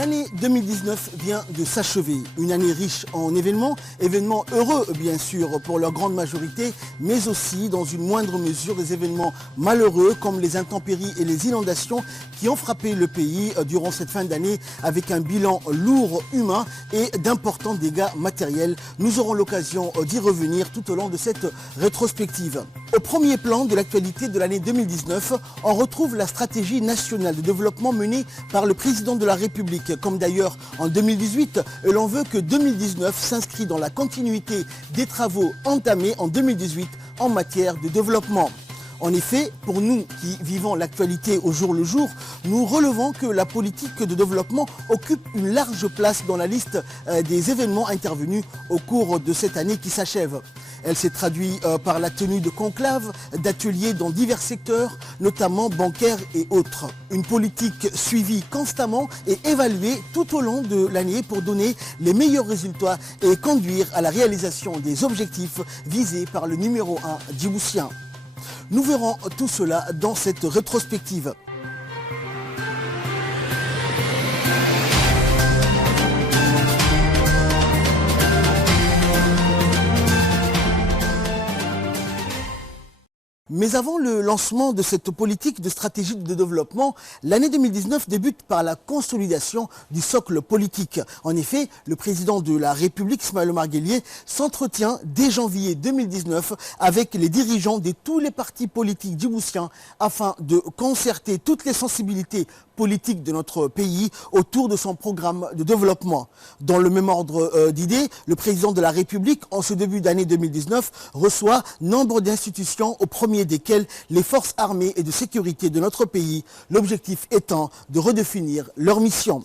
L'année 2019 vient de s'achever, une année riche en événements heureux bien sûr pour leur grande majorité, mais aussi dans une moindre mesure des événements malheureux comme les intempéries et les inondations qui ont frappé le pays durant cette fin d'année avec un bilan lourd humain et d'importants dégâts matériels. Nous aurons l'occasion d'y revenir tout au long de cette rétrospective. Au premier plan de l'actualité de l'année 2019, on retrouve la stratégie nationale de développement menée par le président de la République. Comme d'ailleurs en 2018, l'on veut que 2019 s'inscrit dans la continuité des travaux entamés en 2018 en matière de développement. En effet, pour nous qui vivons l'actualité au jour le jour, nous relevons que la politique de développement occupe une large place dans la liste des événements intervenus au cours de cette année qui s'achève. Elle s'est traduite par la tenue de conclaves, d'ateliers dans divers secteurs, notamment bancaires et autres. Une politique suivie constamment et évaluée tout au long de l'année pour donner les meilleurs résultats et conduire à la réalisation des objectifs visés par le numéro 1 djiboutien. Nous verrons tout cela dans cette rétrospective. Mais avant le lancement de cette politique de stratégie de développement, l'année 2019 débute par la consolidation du socle politique. En effet, le président de la République, Ismaël Omar Guelleh, s'entretient dès janvier 2019 avec les dirigeants de tous les partis politiques djiboutiens afin de concerter toutes les sensibilités politiques de notre pays autour de son programme de développement. Dans le même ordre d'idées, le président de la République, en ce début d'année 2019, reçoit nombre d'institutions au premier desquelles les forces armées et de sécurité de notre pays, l'objectif étant de redéfinir leur mission.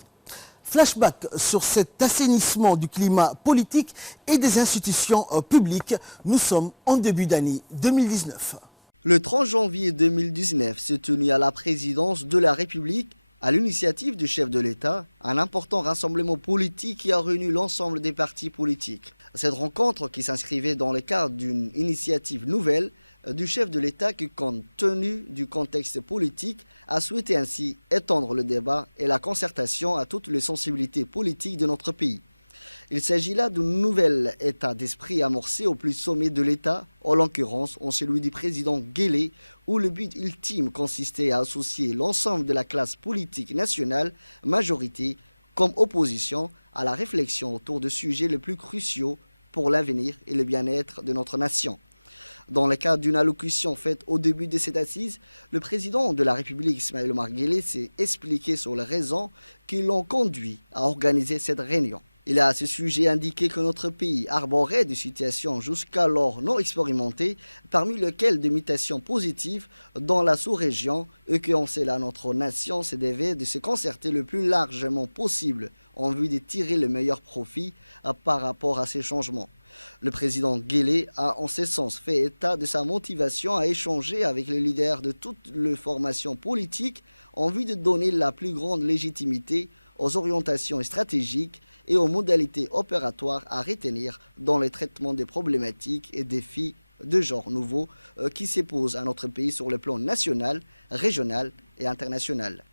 Flashback sur cet assainissement du climat politique et des institutions publiques, nous sommes en début d'année 2019. Le 30 janvier 2019 s'est tenu à la présidence de la République, à l'initiative du chef de l'État, un important rassemblement politique qui a réuni l'ensemble des partis politiques. Cette rencontre, qui s'inscrivait dans le cadre d'une initiative nouvelle du chef de l'État qui, compte tenu du contexte politique, a souhaité ainsi étendre le débat et la concertation à toutes les sensibilités politiques de notre pays. Il s'agit là d'un nouvel état d'esprit amorcé au plus sommet de l'État, en l'occurrence en celui du président Guelleh, où le but ultime consistait à associer l'ensemble de la classe politique nationale, majorité comme opposition, à la réflexion autour de sujets les plus cruciaux pour l'avenir et le bien-être de notre nation. Dans le cadre d'une allocution faite au début de cette assise, le président de la République, Ismaël Omar Guelleh, s'est expliqué sur les raisons qui l'ont conduit à organiser cette réunion. Il a à ce sujet indiqué que notre pays arborait des situations jusqu'alors non expérimentées, parmi lesquelles des mutations positives dans la sous-région, et qu'en cela notre nation se devait de se concerter le plus largement possible en vue de tirer le meilleur profit par rapport à ces changements. Le président Guelleh a en ce sens fait état de sa motivation à échanger avec les leaders de toutes les formations politiques en vue de donner la plus grande légitimité aux orientations stratégiques et aux modalités opératoires à retenir dans le traitement des problématiques et défis de genre nouveau qui se posent à notre pays sur le plan national, régional et international.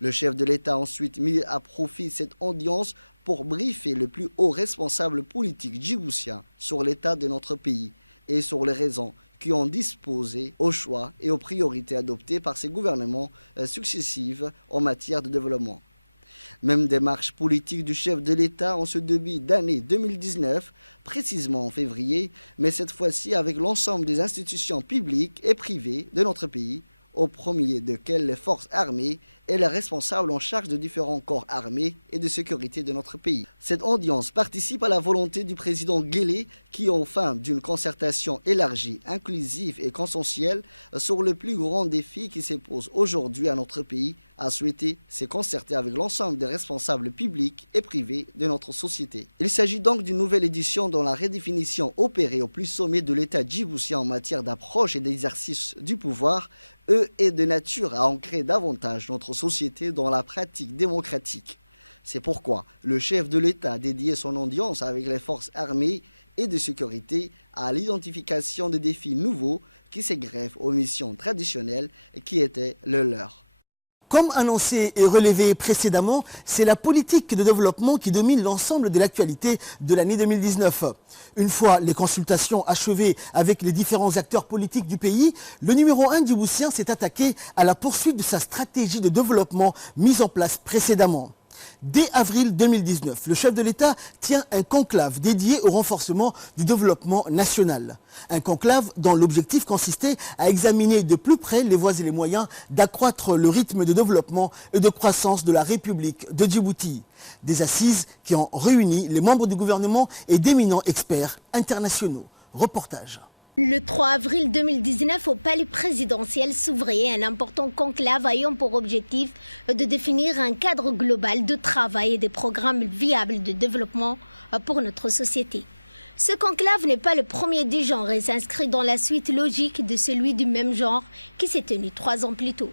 Le chef de l'État a ensuite mis à profit cette audience pour briefer le plus haut responsable politique djiboutien sur l'état de notre pays et sur les raisons qui ont disposé aux choix et aux priorités adoptées par ces gouvernements successifs en matière de développement. Même démarche politique du chef de l'État en ce début d'année 2019, précisément en février, mais cette fois-ci avec l'ensemble des institutions publiques et privées de notre pays, au premier desquelles les forces armées et les responsables en charge de différents corps armés et de sécurité de notre pays. Cette audience participe à la volonté du président Guelleh qui, au fin d'une concertation élargie, inclusive et consensuelle sur le plus grand défi qui se pose aujourd'hui à notre pays, a souhaité se concerter avec l'ensemble des responsables publics et privés de notre société. Il s'agit donc d'une nouvelle édition dont la redéfinition opérée au plus sommet de l'État djiboutien en matière d'approche et d'exercice du pouvoir est de nature à ancrer davantage notre société dans la pratique démocratique. C'est pourquoi le chef de l'État a dédié son audience avec les forces armées et de sécurité à l'identification des défis nouveaux qui se greffent aux missions traditionnelles qui étaient les leurs. Comme annoncé et relevé précédemment, c'est la politique de développement qui domine l'ensemble de l'actualité de l'année 2019. Une fois les consultations achevées avec les différents acteurs politiques du pays, le numéro 1 djiboutien s'est attaqué à la poursuite de sa stratégie de développement mise en place précédemment. Dès avril 2019, le chef de l'État tient un conclave dédié au renforcement du développement national. Un conclave dont l'objectif consistait à examiner de plus près les voies et les moyens d'accroître le rythme de développement et de croissance de la République de Djibouti. Des assises qui ont réuni les membres du gouvernement et d'éminents experts internationaux. Reportage. Le 3 avril 2019, au palais présidentiel s'ouvrait un important conclave ayant pour objectif de définir un cadre global de travail et des programmes viables de développement pour notre société. Ce conclave n'est pas le premier du genre et s'inscrit dans la suite logique de celui du même genre qui s'est tenu 3 ans plus tôt.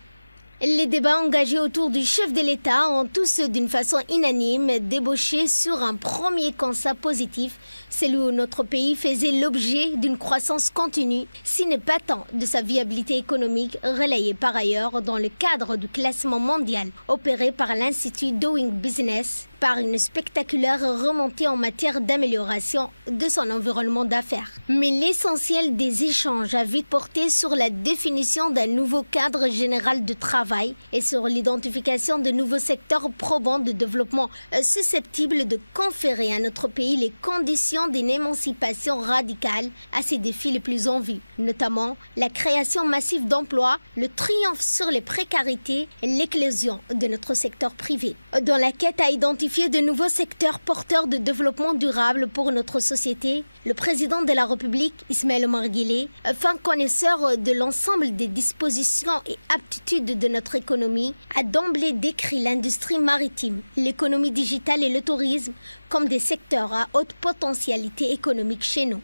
Les débats engagés autour du chef de l'État ont tous, d'une façon unanime, débauché sur un premier constat positif, celui où notre pays faisait l'objet d'une croissance continue, si n'est pas tant de sa viabilité économique, relayée par ailleurs dans le cadre du classement mondial opéré par l'Institut Doing Business, par une spectaculaire remontée en matière d'amélioration de son environnement d'affaires. Mais l'essentiel des échanges a vite porté sur la définition d'un nouveau cadre général de travail et sur l'identification de nouveaux secteurs probants de développement susceptibles de conférer à notre pays les conditions d'une émancipation radicale à ses défis les plus en vue, notamment la création massive d'emplois, le triomphe sur les précarités et l'éclosion de notre secteur privé. Dans la quête à identifier de nouveaux secteurs porteurs de développement durable pour notre société, le président de la République, Ismaël Omar Guelleh, fin connaisseur de l'ensemble des dispositions et aptitudes de notre économie, a d'emblée décrit l'industrie maritime, l'économie digitale et le tourisme comme des secteurs à haute potentialité économique chez nous.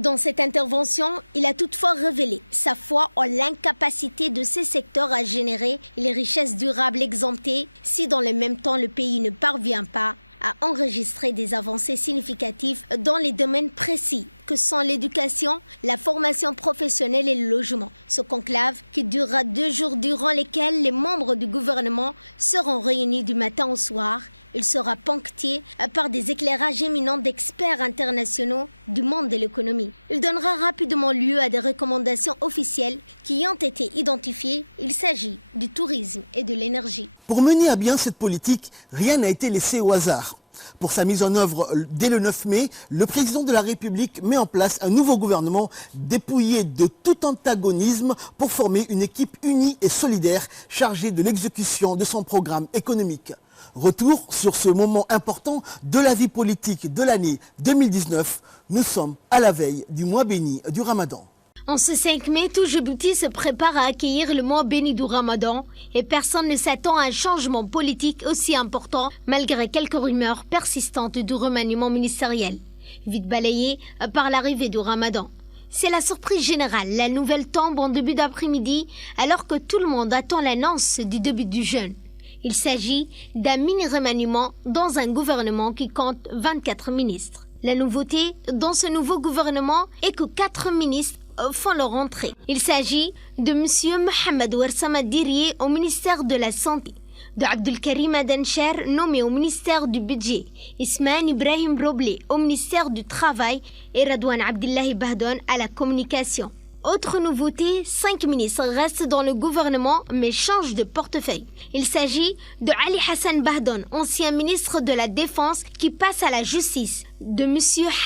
Dans cette intervention, il a toutefois révélé sa foi en l'incapacité de ces secteurs à générer les richesses durables exemptées si dans le même temps le pays ne parvient pas à enregistrer des avancées significatives dans les domaines précis que sont l'éducation, la formation professionnelle et le logement. Ce conclave qui durera 2 jours durant lesquels les membres du gouvernement seront réunis du matin au soir. Il sera ponctué par des éclairages éminents d'experts internationaux du monde de l'économie. Il donnera rapidement lieu à des recommandations officielles qui ont été identifiées. Il s'agit du tourisme et de l'énergie. Pour mener à bien cette politique, rien n'a été laissé au hasard. Pour sa mise en œuvre dès le 9 mai, le président de la République met en place un nouveau gouvernement dépouillé de tout antagonisme pour former une équipe unie et solidaire chargée de l'exécution de son programme économique. Retour sur ce moment important de la vie politique de l'année 2019. Nous sommes à la veille du mois béni du Ramadan. En ce 5 mai, tout Djibouti se prépare à accueillir le mois béni du Ramadan et personne ne s'attend à un changement politique aussi important malgré quelques rumeurs persistantes du remaniement ministériel, vite balayées par l'arrivée du Ramadan. C'est la surprise générale. La nouvelle tombe en début d'après-midi alors que tout le monde attend l'annonce du début du jeûne. Il s'agit d'un mini-remaniement dans un gouvernement qui compte 24 ministres. La nouveauté dans ce nouveau gouvernement est que 4 ministres font leur entrée. Il s'agit de M. Mohamed Ouarsama Dirié au ministère de la Santé, de Abdelkarim Adencher nommé au ministère du Budget, Ismaël Ibrahim Roblé au ministère du Travail et Radouane Abdullahi Bahdon à la Communication. Autre nouveauté, 5 ministres restent dans le gouvernement mais changent de portefeuille. Il s'agit de Ali Hassan Bahdon, ancien ministre de la Défense qui passe à la Justice, de M.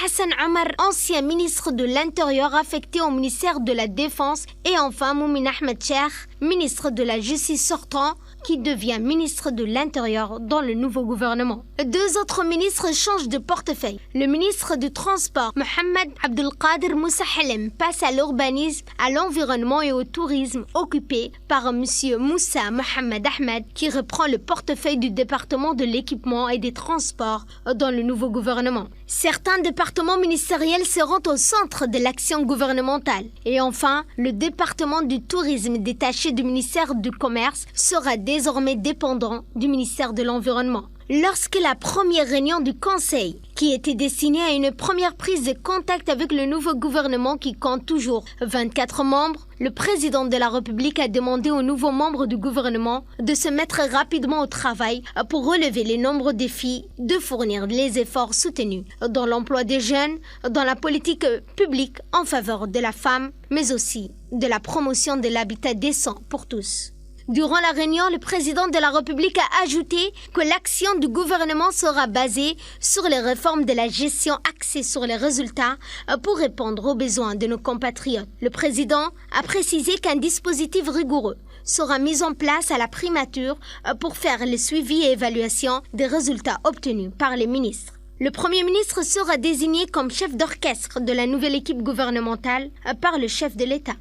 Hassan Omar, ancien ministre de l'Intérieur affecté au ministère de la Défense et enfin Moumin Ahmed Cheikh, ministre de la Justice sortant qui devient ministre de l'Intérieur dans le nouveau gouvernement. 2 autres ministres changent de portefeuille. Le ministre du Transport, Mohamed Abdelkader Moussa Halem, passe à l'urbanisme, à l'environnement et au tourisme, occupé par M. Moussa Mohamed Ahmed, qui reprend le portefeuille du département de l'équipement et des transports dans le nouveau gouvernement. Certains départements ministériels seront au centre de l'action gouvernementale. Et enfin, le département du tourisme détaché du ministère du Commerce sera désormais dépendant du ministère de l'Environnement. Lorsque la première réunion du Conseil, qui était destinée à une première prise de contact avec le nouveau gouvernement qui compte toujours 24 membres, le président de la République a demandé aux nouveaux membres du gouvernement de se mettre rapidement au travail pour relever les nombreux défis, de fournir les efforts soutenus dans l'emploi des jeunes, dans la politique publique en faveur de la femme, mais aussi de la promotion de l'habitat décent pour tous. Durant la réunion, le président de la République a ajouté que l'action du gouvernement sera basée sur les réformes de la gestion axées sur les résultats pour répondre aux besoins de nos compatriotes. Le président a précisé qu'un dispositif rigoureux sera mis en place à la primature pour faire le suivi et évaluation des résultats obtenus par les ministres. Le Premier ministre sera désigné comme chef d'orchestre de la nouvelle équipe gouvernementale par le chef de l'État.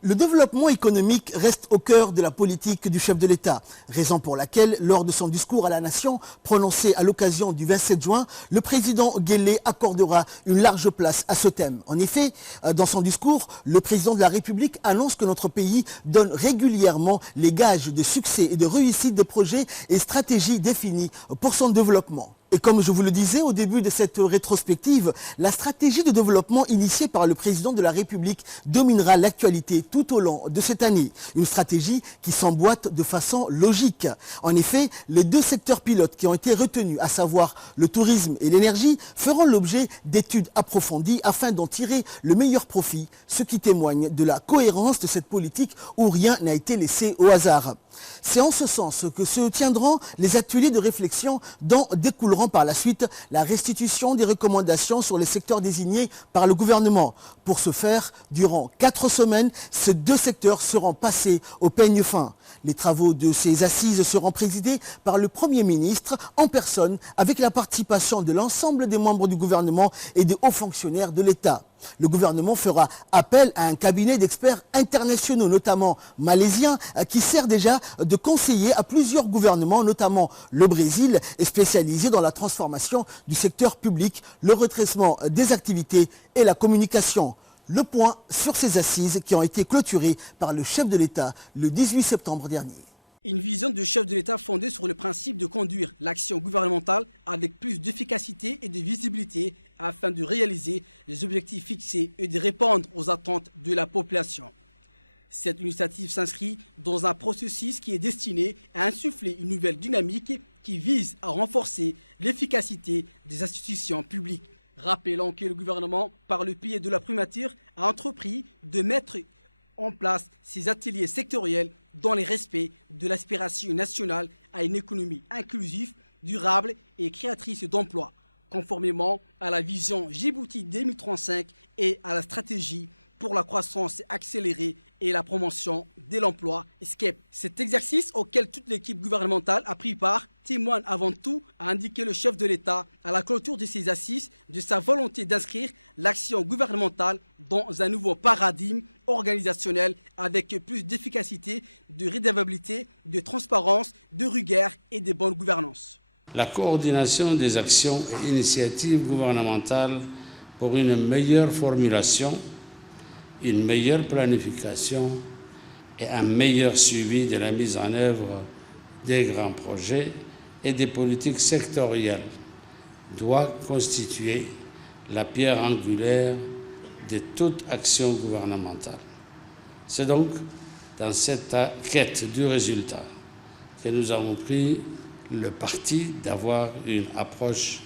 Le développement économique reste au cœur de la politique du chef de l'État, raison pour laquelle, lors de son discours à la nation prononcé à l'occasion du 27 juin, le président Guelleh accordera une large place à ce thème. En effet, dans son discours, le président de la République annonce que notre pays donne régulièrement les gages de succès et de réussite des projets et stratégies définis pour son développement. Et comme je vous le disais au début de cette rétrospective, la stratégie de développement initiée par le président de la République dominera l'actualité tout au long de cette année. Une stratégie qui s'emboîte de façon logique. En effet, les deux secteurs pilotes qui ont été retenus, à savoir le tourisme et l'énergie, feront l'objet d'études approfondies afin d'en tirer le meilleur profit, ce qui témoigne de la cohérence de cette politique où rien n'a été laissé au hasard. C'est en ce sens que se tiendront les ateliers de réflexion dont découleront par la suite la restitution des recommandations sur les secteurs désignés par le gouvernement. Pour ce faire, durant 4 semaines, ces deux secteurs seront passés au peigne fin. Les travaux de ces assises seront présidés par le Premier ministre en personne avec la participation de l'ensemble des membres du gouvernement et des hauts fonctionnaires de l'État. Le gouvernement fera appel à un cabinet d'experts internationaux, notamment malaisiens, qui sert déjà de conseiller à plusieurs gouvernements, notamment le Brésil, est spécialisé dans la transformation du secteur public, le redressement des activités et la communication. Le point sur ces assises qui ont été clôturées par le chef de l'État le 18 septembre dernier. Une vision du chef de l'État fondée sur le principe de conduire l'action gouvernementale avec plus d'efficacité et de visibilité afin de réaliser les objectifs fixés et de répondre aux attentes de la population. Cette initiative s'inscrit dans un processus qui est destiné à insuffler une nouvelle dynamique qui vise à renforcer l'efficacité des institutions publiques. Rappelons que le gouvernement, par le biais de la primature, a entrepris de mettre en place ces ateliers sectoriels dans le respect de l'aspiration nationale à une économie inclusive, durable et créatrice d'emplois, conformément à la vision Djibouti 2035 et à la stratégie pour la croissance accélérée et la promotion de l'emploi SCEP. Cet exercice auquel toute l'équipe gouvernementale a pris part témoigne avant tout, a indiqué le chef de l'État à la clôture de ses assises, de sa volonté d'inscrire l'action gouvernementale dans un nouveau paradigme organisationnel avec plus d'efficacité, de redevabilité, de transparence, de rigueur et de bonne gouvernance. La coordination des actions et initiatives gouvernementales pour une meilleure formulation, une meilleure planification et un meilleur suivi de la mise en œuvre des grands projets et des politiques sectorielles doit constituer la pierre angulaire de toute action gouvernementale. C'est donc dans cette quête du résultat que nous avons pris le parti d'avoir une approche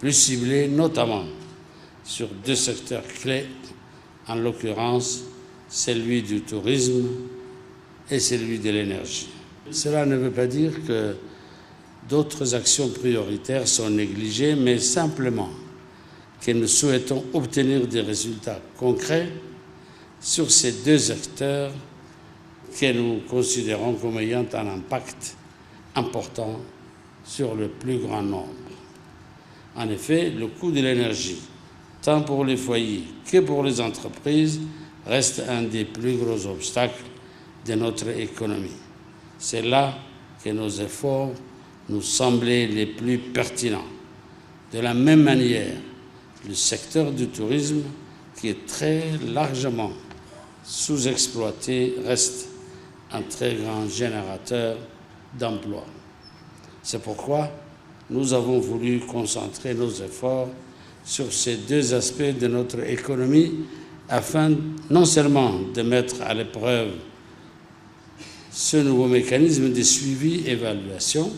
plus ciblée, notamment sur 2 secteurs clés, en l'occurrence celui du tourisme et celui de l'énergie. Cela ne veut pas dire que d'autres actions prioritaires sont négligées, mais simplement que nous souhaitons obtenir des résultats concrets sur ces 2 secteurs que nous considérons comme ayant un impact important sur le plus grand nombre. En effet, le coût de l'énergie, tant pour les foyers que pour les entreprises, reste un des plus gros obstacles de notre économie. C'est là que nos efforts nous semblaient les plus pertinents. De la même manière, le secteur du tourisme, qui est très largement sous-exploité, reste un très grand générateur d'emplois. C'est pourquoi nous avons voulu concentrer nos efforts sur ces deux aspects de notre économie afin non seulement de mettre à l'épreuve ce nouveau mécanisme de suivi et évaluation,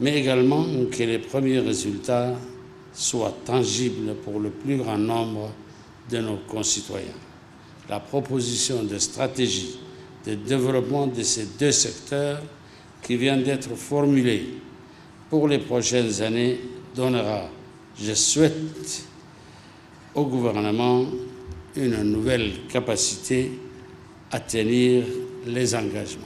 mais également que les premiers résultats soient tangibles pour le plus grand nombre de nos concitoyens. La proposition de stratégie de développement de ces deux secteurs qui vient d'être formulée pour les prochaines années donnera, je souhaite, au gouvernement une nouvelle capacité à tenir les engagements.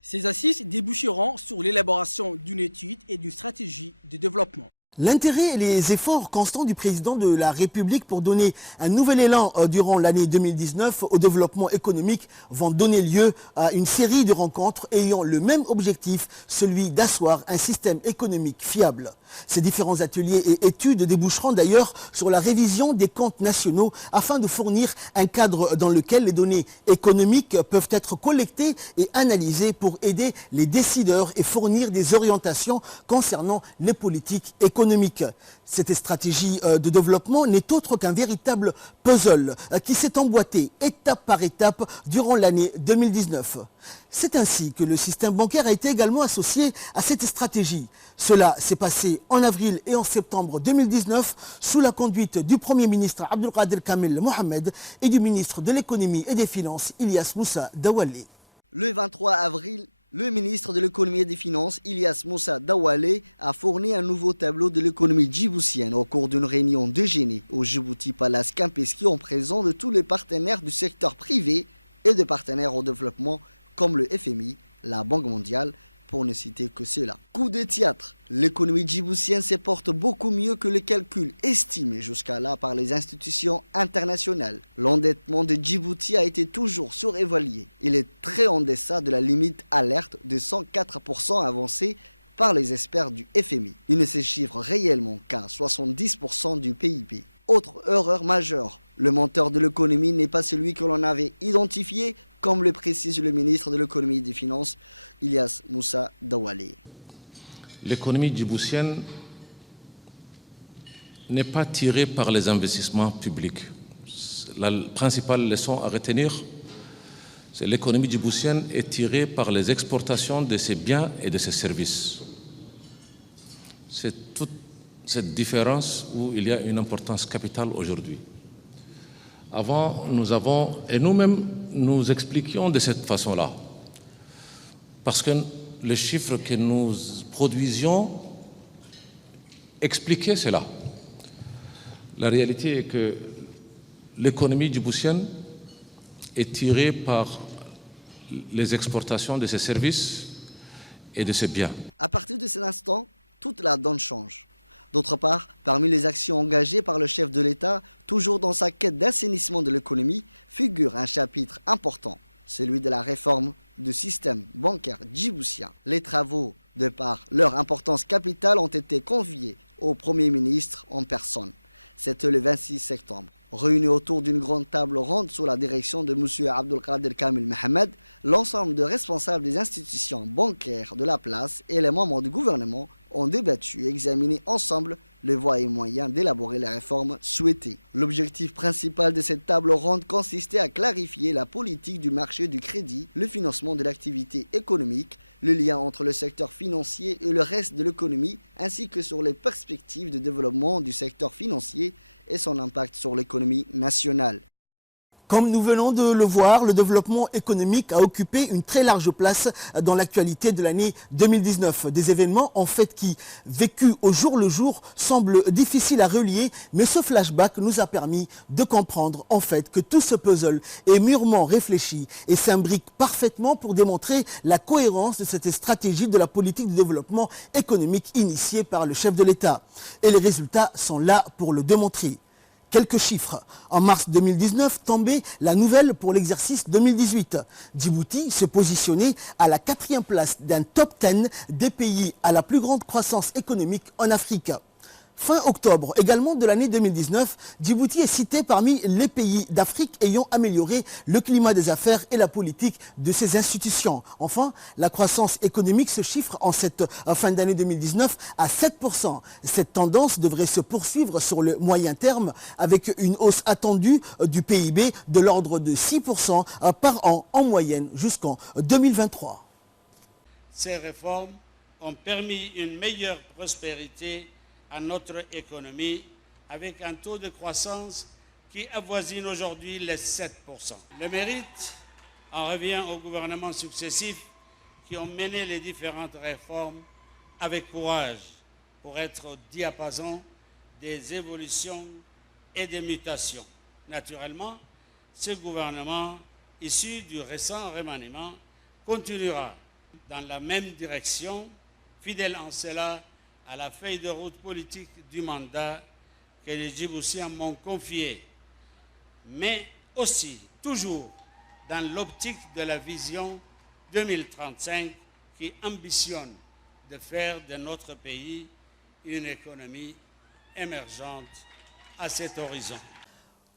Ces assises déboucheront sur l'élaboration d'une étude et d'une stratégie de développement. L'intérêt et les efforts constants du président de la République pour donner un nouvel élan durant l'année 2019 au développement économique vont donner lieu à une série de rencontres ayant le même objectif, celui d'asseoir un système économique fiable. Ces différents ateliers et études déboucheront d'ailleurs sur la révision des comptes nationaux afin de fournir un cadre dans lequel les données économiques peuvent être collectées et analysées pour aider les décideurs et fournir des orientations concernant les politiques économiques. Cette stratégie de développement n'est autre qu'un véritable puzzle qui s'est emboîté étape par étape durant l'année 2019. C'est ainsi que le système bancaire a été également associé à cette stratégie. Cela s'est passé en avril et en septembre 2019 sous la conduite du Premier ministre Abdelkader Kamel Mohamed et du ministre de l'économie et des finances Ilyas Moussa Dawalé. Le 23 avril, le ministre de l'économie et des finances, Ilyas Moussa Dawalé, a fourni un nouveau tableau de l'économie djiboutienne au cours d'une réunion déjeunée au Djibouti Palace Kempinski en présence de tous les partenaires du secteur privé et de partenaires au développement comme le FMI, la Banque mondiale, pour ne citer que cela. Coup de théâtre, l'économie djiboutienne se porte beaucoup mieux que les calculs estimés jusqu'à là par les institutions internationales. L'endettement de Djibouti a été toujours surévalué. Il est très en deçà de la limite alerte de 104% avancée par les experts du FMI. Il ne se chiffre réellement qu'à 70% du PIB. Autre erreur majeure, le moteur de l'économie n'est pas celui que l'on avait identifié, comme le précise le ministre de l'économie et des finances, Ilyas Moussa Dawalé. L'économie djiboutienne n'est pas tirée par les investissements publics. La principale leçon à retenir, c'est que l'économie djiboutienne est tirée par les exportations de ses biens et de ses services. C'est toute cette différence où il y a une importance capitale aujourd'hui. Avant, nous-mêmes, nous expliquions de cette façon-là. Parce que les chiffres que nous produisions expliquaient cela. La réalité est que l'économie djiboutienne est tirée par les exportations de ses services et de ses biens. À partir de cet instant, toute la donne change. D'autre part, parmi les actions engagées par le chef de l'État, toujours dans sa quête d'assainissement de l'économie, figure un chapitre important, celui de la réforme du système bancaire djiboutien. Les travaux, de par leur importance capitale, ont été confiés au Premier ministre en personne. C'était le 26 septembre. Réunis autour d'une grande table ronde sous la direction de M. Abdelkader Kamel Mohamed, l'ensemble des responsables des institutions bancaires de la place et les membres du gouvernement ont débattu et examiné ensemble les voies et moyens d'élaborer les réformes souhaitées. L'objectif principal de cette table ronde consistait à clarifier la politique du marché du crédit, le financement de l'activité économique, le lien entre le secteur financier et le reste de l'économie, ainsi que sur les perspectives de développement du secteur financier et son impact sur l'économie nationale. Comme nous venons de le voir, le développement économique a occupé une très large place dans l'actualité de l'année 2019. Des événements en fait qui, vécus au jour le jour, semblent difficiles à relier, mais ce flashback nous a permis de comprendre en fait que tout ce puzzle est mûrement réfléchi et s'imbrique parfaitement pour démontrer la cohérence de cette stratégie de la politique de développement économique initiée par le chef de l'État. Et les résultats sont là pour le démontrer. Quelques chiffres. En mars 2019, tombait la nouvelle pour l'exercice 2018. Djibouti se positionnait à la 4e place d'un top 10 des pays à la plus grande croissance économique en Afrique. Fin octobre, également de l'année 2019, Djibouti est cité parmi les pays d'Afrique ayant amélioré le climat des affaires et la politique de ses institutions. Enfin, la croissance économique se chiffre en cette fin d'année 2019 à 7%. Cette tendance devrait se poursuivre sur le moyen terme avec une hausse attendue du PIB de l'ordre de 6% par an en moyenne jusqu'en 2023. Ces réformes ont permis une meilleure prospérité à notre économie avec un taux de croissance qui avoisine aujourd'hui les 7%. Le mérite en revient aux gouvernements successifs qui ont mené les différentes réformes avec courage pour être au diapason des évolutions et des mutations. Naturellement, ce gouvernement, issu du récent remaniement, continuera dans la même direction, fidèle en cela à la feuille de route politique du mandat que les Djiboutiens m'ont confié, mais aussi toujours dans l'optique de la vision 2035 qui ambitionne de faire de notre pays une économie émergente à cet horizon.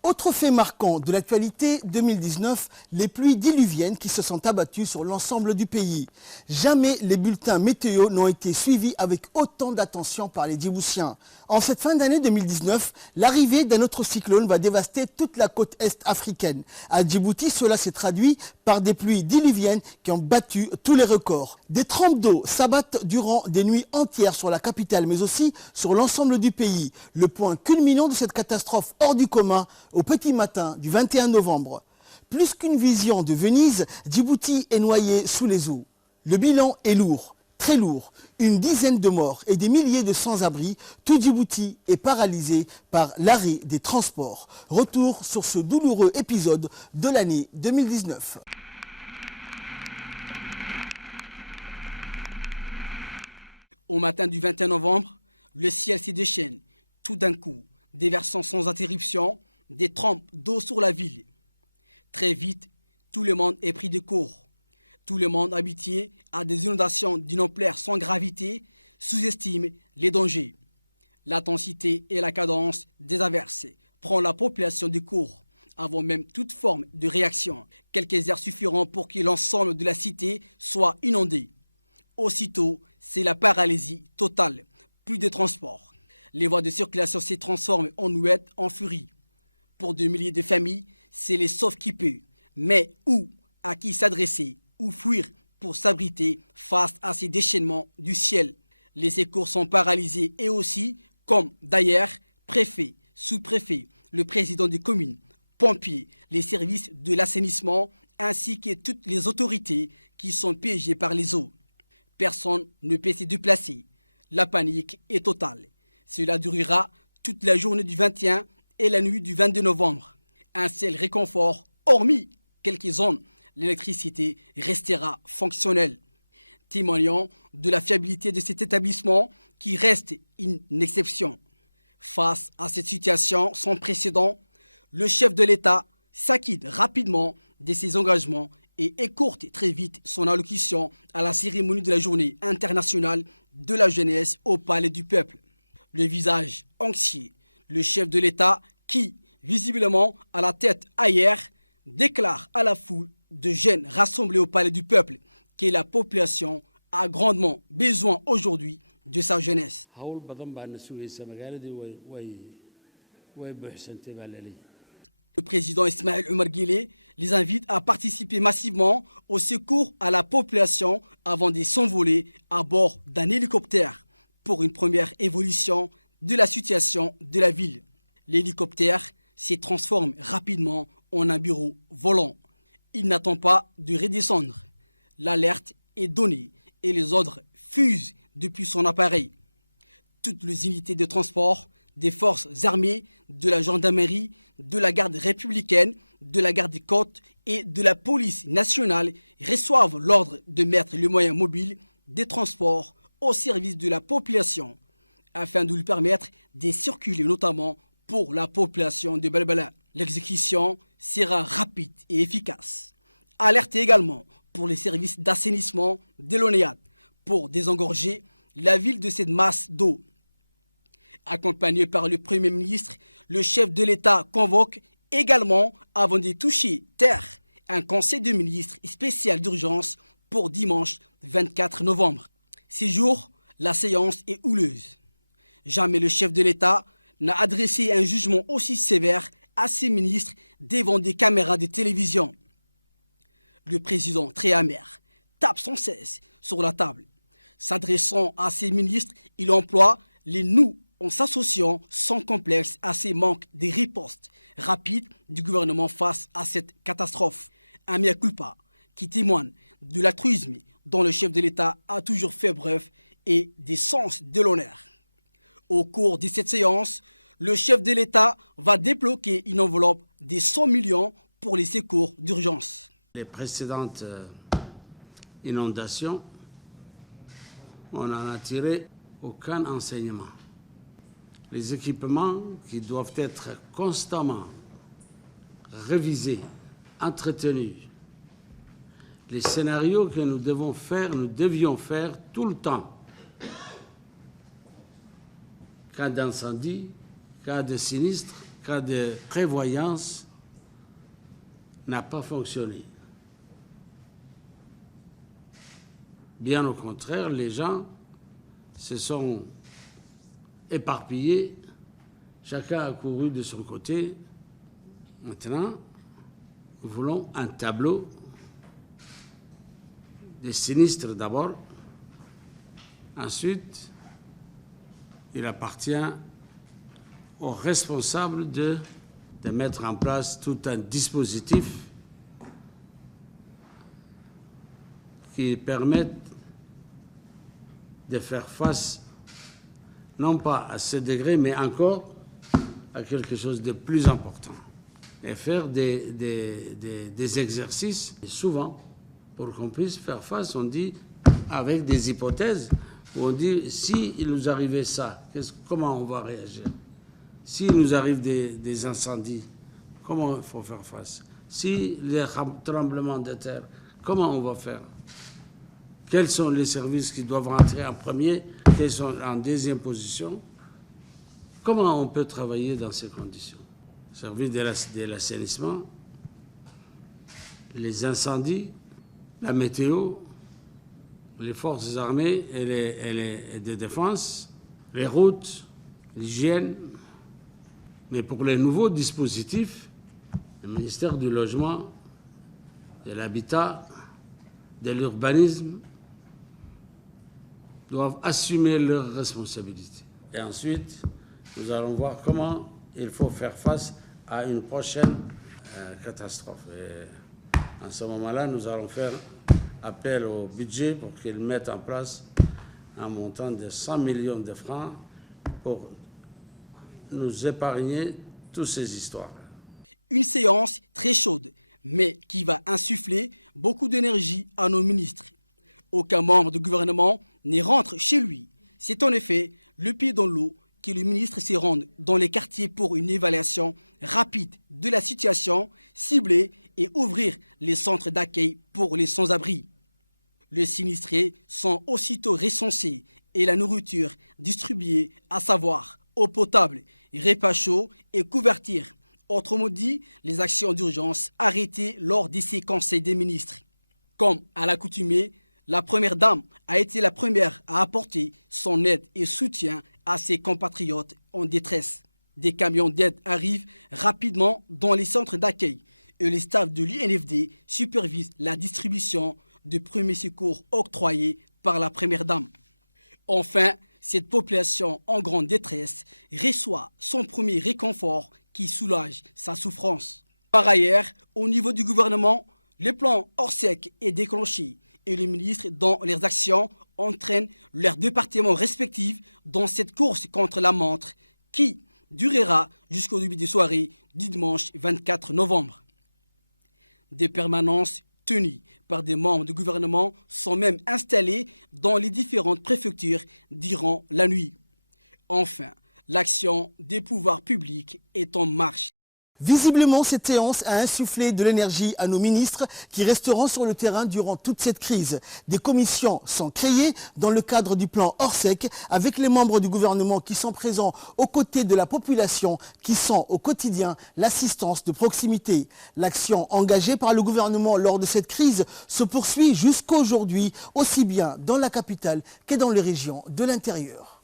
Autre fait marquant de l'actualité 2019, les pluies diluviennes qui se sont abattues sur l'ensemble du pays. Jamais les bulletins météo n'ont été suivis avec autant d'attention par les Djiboutiens. En cette fin d'année 2019, l'arrivée d'un autre cyclone va dévaster toute la côte est africaine. À Djibouti, cela s'est traduit par des pluies diluviennes qui ont battu tous les records. Des trompes d'eau s'abattent durant des nuits entières sur la capitale, mais aussi sur l'ensemble du pays. Le point culminant de cette catastrophe hors du commun, au petit matin du 21 novembre. Plus qu'une vision de Venise, Djibouti est noyé sous les eaux. Le bilan est lourd, très lourd. Une dizaine de morts et des milliers de sans-abri. Tout Djibouti est paralysé par l'arrêt des transports. Retour sur ce douloureux épisode de l'année 2019. Au matin du 21 novembre, le ciel s'y déchaîne. Tout d'un coup, déversant sans interruption des trompes d'eau sur la ville. Très vite, tout le monde est pris de court. Tout le monde habitué à des inondations d'une ampleur sans gravité sous-estime les dangers. L'intensité et la cadence des averses prend la population de court avant même toute forme de réaction. Quelques heures suffiront pour que l'ensemble de la cité soit inondé. Aussitôt, c'est la paralysie totale. Plus de transport. Les voies de circulation se transforment en oued, en furie. Pour des milliers de familles, c'est les sauve qui peut. Mais où, à qui s'adresser, ou fuir pour s'abriter face à ces déchaînements du ciel. Les secours sont paralysés et aussi, comme d'ailleurs, préfet, sous-préfet, le président des communes, pompiers, les services de l'assainissement, ainsi que toutes les autorités qui sont piégées par les eaux. Personne ne peut se déplacer. La panique est totale. Cela durera toute la journée du 21 et la nuit du 22 novembre. Un seul réconfort, hormis quelques zones, l'électricité restera fonctionnelle. Témoignant de la fiabilité de cet établissement qui reste une exception. Face à cette situation sans précédent, le chef de l'État s'acquitte rapidement de ses engagements et écourte très vite son allocution à la cérémonie de la journée internationale de la jeunesse au Palais du Peuple. Le visage anxieux, le chef de l'État qui, visiblement à la tête ailleurs, déclare à la foule de jeunes rassemblés au Palais du Peuple que la population a grandement besoin aujourd'hui de sa jeunesse. Le président Ismaël Omar Guelleh les invite à participer massivement au secours à la population avant de s'envoler à bord d'un hélicoptère pour une première évolution de la situation de la ville. L'hélicoptère se transforme rapidement en un bureau volant. Il n'attend pas de redescendre. L'alerte est donnée et les ordres fusent depuis son appareil. Toutes les unités de transport des forces armées, de la gendarmerie, de la garde républicaine, de la garde des côtes et de la police nationale reçoivent l'ordre de mettre les moyens mobiles des transports au service de la population afin de lui permettre de circuler, notamment pour la population de Balbala. L'exécution sera rapide et efficace. Alerte également pour les services d'assainissement de l'ONEAD pour désengorger la ville de cette masse d'eau. Accompagné par le Premier ministre, le chef de l'État convoque également, avant de toucher terre, un conseil de ministres spécial d'urgence pour dimanche 24 novembre. Ces jours, la séance est houleuse. Jamais le chef de l'État n'a adressé un jugement aussi sévère à ses ministres devant des caméras de télévision. Le président, très amer, tape sans cesse sur la table. S'adressant à ses ministres, il emploie les « nous » en s'associant sans complexe à ces manques de ripostes rapides du gouvernement face à cette catastrophe. Un mea culpa qui témoigne de l'altruisme dont le chef de l'État a toujours fait preuve et des sens de l'honneur. Au cours de cette séance, le chef de l'État va débloquer une enveloppe de 100 millions pour les secours d'urgence. Les précédentes inondations, on n'en a tiré aucun enseignement. Les équipements qui doivent être constamment révisés, entretenus, les scénarios que nous devions faire tout le temps. Cas d'incendie, cas de sinistre, cas de prévoyance, n'a pas fonctionné. Bien au contraire, les gens se sont éparpillés, chacun a couru de son côté. Maintenant, nous voulons un tableau des sinistres d'abord. Ensuite, il appartient aux responsables de mettre en place tout un dispositif qui permette de faire face, non pas à ce degré, mais encore à quelque chose de plus important. Et faire des exercices, et souvent, pour qu'on puisse faire face, on dit, avec des hypothèses, où on dit, s'il nous arrivait ça, comment on va réagir? S'il nous arrive des incendies, comment il faut faire face? Si les tremblements de terre, comment on va faire? Quels sont les services qui doivent rentrer en premier? Quels sont en deuxième position? Comment on peut travailler dans ces conditions? Service de l'assainissement, les incendies, la météo, les forces armées et les de défense, les routes, l'hygiène. Mais pour les nouveaux dispositifs, le ministère du Logement, de l'Habitat, de l'Urbanisme, doivent assumer leurs responsabilités. Et ensuite, nous allons voir comment il faut faire face à une prochaine catastrophe. Et en ce moment-là, nous allons faire appel au budget pour qu'il mette en place un montant de 100 millions de francs pour nous épargner toutes ces histoires. Une séance très chaude, mais qui va insuffler beaucoup d'énergie à nos ministres. Aucun membre du gouvernement ne rentre chez lui. C'est en effet le pied dans l'eau que le ministre se rende dans les quartiers pour une évaluation rapide de la situation, cibler et ouvrir les centres d'accueil pour les sans-abri. Les sinistrés sont aussitôt recensés et la nourriture distribuée, à savoir eau potable, repas chauds et couverture. Autrement dit, les actions d'urgence arrêtées lors de ces conseils des ministres. Comme à l'accoutumée, la première dame a été la première à apporter son aide et soutien à ses compatriotes en détresse. Des camions d'aide arrivent rapidement dans les centres d'accueil et les staffs de l'UNFD supervisent la distribution de premiers secours octroyés par la première dame. Enfin, cette population en grande détresse reçoit son premier réconfort qui soulage sa souffrance. Par ailleurs, au niveau du gouvernement, le plan Orsec est déclenché et les ministres, dans leurs actions, entraînent leurs départements respectifs dans cette course contre la montre qui durera jusqu'au début des soirées du dimanche 24 novembre. Des permanences tenues par des membres du gouvernement sont même installées dans les différentes préfectures durant la nuit. Enfin, l'action des pouvoirs publics est en marche. Visiblement, cette séance a insufflé de l'énergie à nos ministres qui resteront sur le terrain durant toute cette crise. Des commissions sont créées dans le cadre du plan Orsec avec les membres du gouvernement qui sont présents aux côtés de la population qui sont au quotidien l'assistance de proximité. L'action engagée par le gouvernement lors de cette crise se poursuit jusqu'à aujourd'hui, aussi bien dans la capitale que dans les régions de l'intérieur.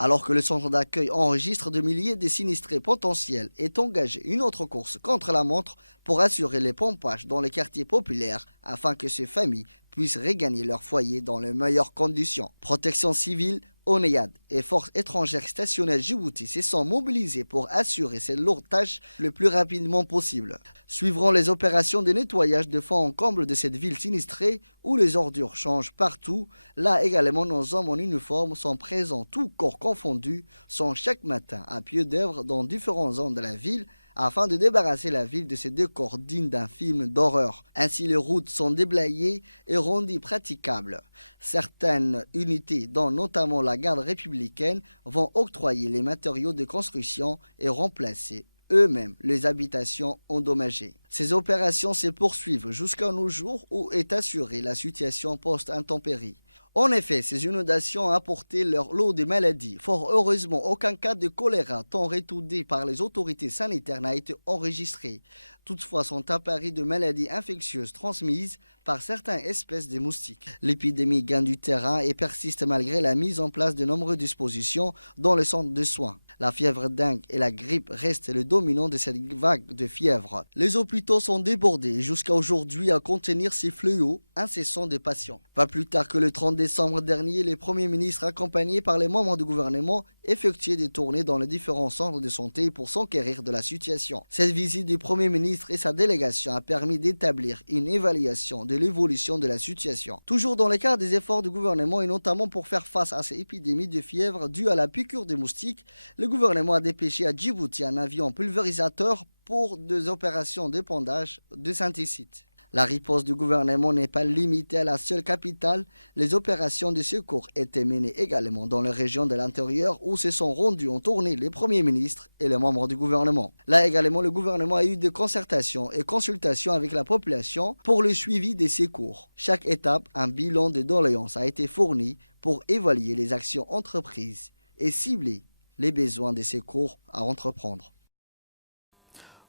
Alors que le centre d'accueil enregistre de milliers de sinistrés potentiels, est engagée une autre course contre la montre pour assurer les pompages dans les quartiers populaires afin que ces familles puissent regagner leur foyer dans les meilleures conditions. Protection civile, ONEAD et forces étrangères stationnées à Djibouti se sont mobilisées pour assurer cette lourde tâche le plus rapidement possible. Suivront les opérations de nettoyage de fond en comble de cette ville sinistrée où les ordures changent partout. Là également, nos hommes en uniforme sont présents, tous corps confondus, sont chaque matin à pied d'œuvre dans différentes zones de la ville afin de débarrasser la ville de ces décors dignes d'un film d'horreur. Ainsi, les routes sont déblayées et rendues praticables. Certaines unités, dont notamment la garde républicaine, vont octroyer les matériaux de construction et remplacer eux-mêmes les habitations endommagées. Ces opérations se poursuivent jusqu'à nos jours où est assurée la situation post-intempérie. En effet, ces inondations ont apporté leur lot de maladies. Fort heureusement, aucun cas de choléra tant retourné par les autorités sanitaires n'a été enregistré. Toutefois, sont apparues de maladies infectieuses transmises par certaines espèces de moustiques. L'épidémie gagne du terrain et persiste malgré la mise en place de nombreuses dispositions dans les centres de soins. La fièvre dingue et la grippe restent le dominant de cette vague de fièvre. Les hôpitaux sont débordés jusqu'à aujourd'hui à contenir ces fléaux incessants des patients. Pas plus tard que le 30 décembre dernier, les premiers ministres accompagnés par les membres du gouvernement effectuaient des tournées dans les différents centres de santé pour s'enquérir de la situation. Cette visite du Premier ministre et sa délégation a permis d'établir une évaluation de l'évolution de la situation. Toujours dans le cadre des efforts du gouvernement et notamment pour faire face à ces épidémies de fièvre dues à la piqûre des moustiques, le gouvernement a dépêché à Djibouti un avion pulvérisateur pour des opérations d'épandage de insecticides. La riposte du gouvernement n'est pas limitée à la seule capitale. Les opérations de secours étaient menées également dans les régions de l'intérieur où se sont rendus en tournée les premiers ministres et les membres du gouvernement. Là également, le gouvernement a eu des concertations et consultations avec la population pour le suivi des secours. Chaque étape, un bilan de doléances a été fourni pour évaluer les actions entreprises et cibler les besoins des secours à entreprendre.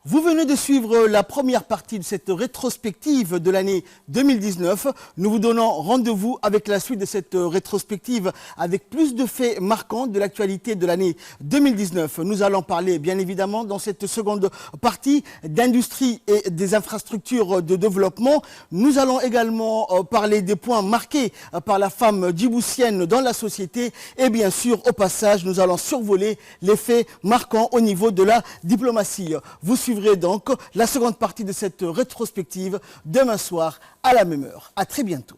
Vous venez de suivre la première partie de cette rétrospective de l'année 2019. Nous vous donnons rendez-vous avec la suite de cette rétrospective avec plus de faits marquants de l'actualité de l'année 2019. Nous allons parler bien évidemment dans cette seconde partie d'industrie et des infrastructures de développement. Nous allons également parler des points marqués par la femme djiboutienne dans la société et bien sûr au passage nous allons survoler les faits marquants au niveau de la diplomatie. Vous suivrez donc la seconde partie de cette rétrospective demain soir à la même heure. À très bientôt.